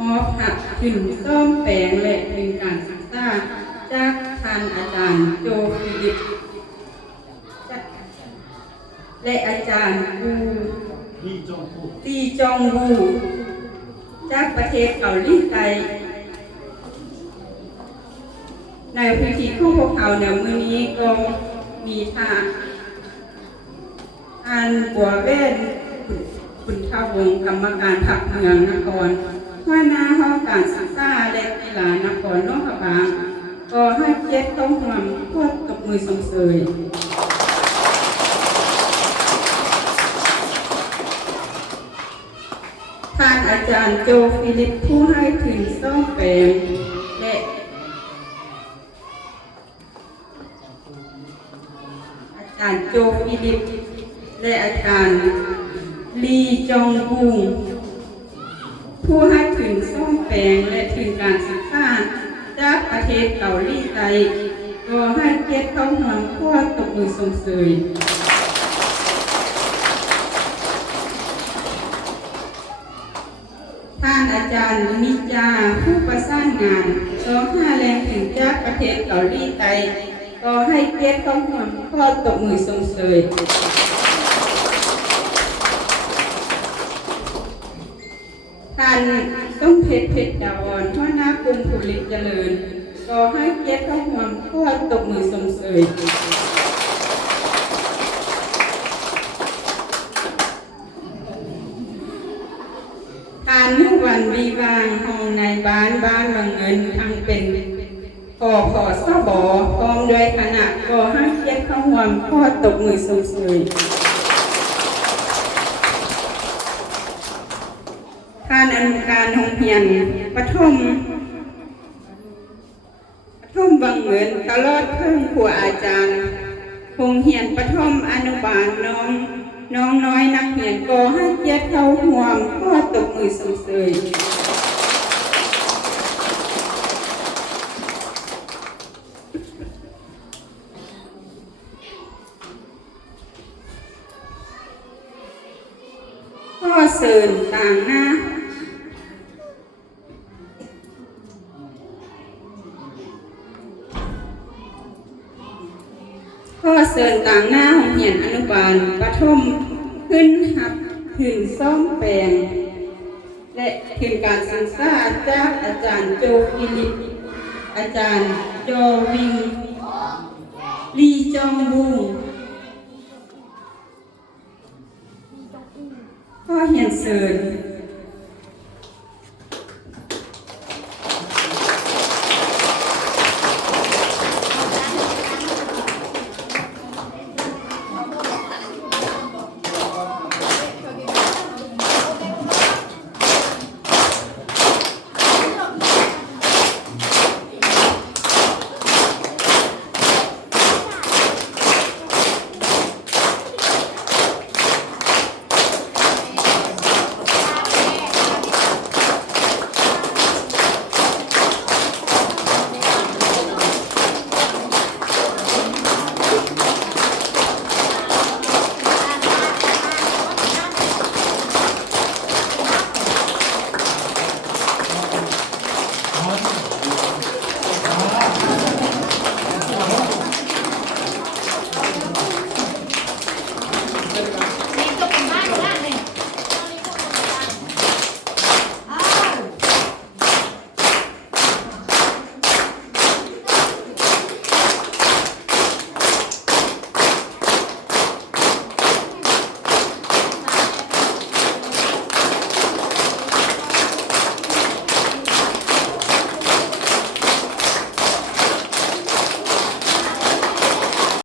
มอบหักขึ้นซ่อมแปลงและเป็นการศึกษาจากท่านอาจารย์โจฟิลิปและอาจารย์บูตีจองบูจากประเทศเกาหลีใต้ในพื้นที่ของพวกเขาในมื้อนี้ก็มีท่านอันบัวเว่นคุณข้าวงกรรมการพรรคเมืองนครหัวหน้าห้องการศึกษาและกีฬานครหลวงพระบางก็ให้เกียรติเข้าร่วมพวดตบมือส่งเสริมท่านอาจารย์โจฟิลิปผู้ให้ถึงซ่อมแปลงและอาจารย์โจฟิลิปและอาจารย์ลีจองบุงผู้ให้ถึงซ่อมแปลงและถึงการศึกษาจากประเทศเกาหลีใต้ก็ให้เกียรติเข้าร่วมพวดตบมือส่งเสริมท่านอาจารย์นิจาผู้ประสานงาน25แรงถึงจากประเทศเกาหลีใต้ก็ให้เกียรติเข้าร่วมพวดตบมือส่งเสริมท่านต้องเพชรดาวรหัวหน้ากลุ่มผลิตเจริญก็ให้เกียรติเข้าร่วมพวดตบมือส่งเสริมท่านนุวันวีวางห้องในบ้านบางเงินทั้งเป็นขอสบพร้อมด้วยคณะก็ให้เกียรติเข้าร่วมพวดตบมือส่งเสริมท่านอนุการโรงเรียนปฐมบางเงินตลอดเพิ่มครูอาจารย์โรงเรียนปฐมอนุบาลน้องน้อยนักเรียนก็ให้เกียรติเข้าร่วมพวดตบมือส่งเสริมข้อเสริญต่างหน้าข้อเสริญต่างหน้าโรงเรียนอนุบาลปฐมขึ้นหับถึงซ่อมแปลงและถึงการศึกษาจากอาจารย์โจฟิลิปอาจารย์โจวิงลีจองบุงข้อเรียนเสริญ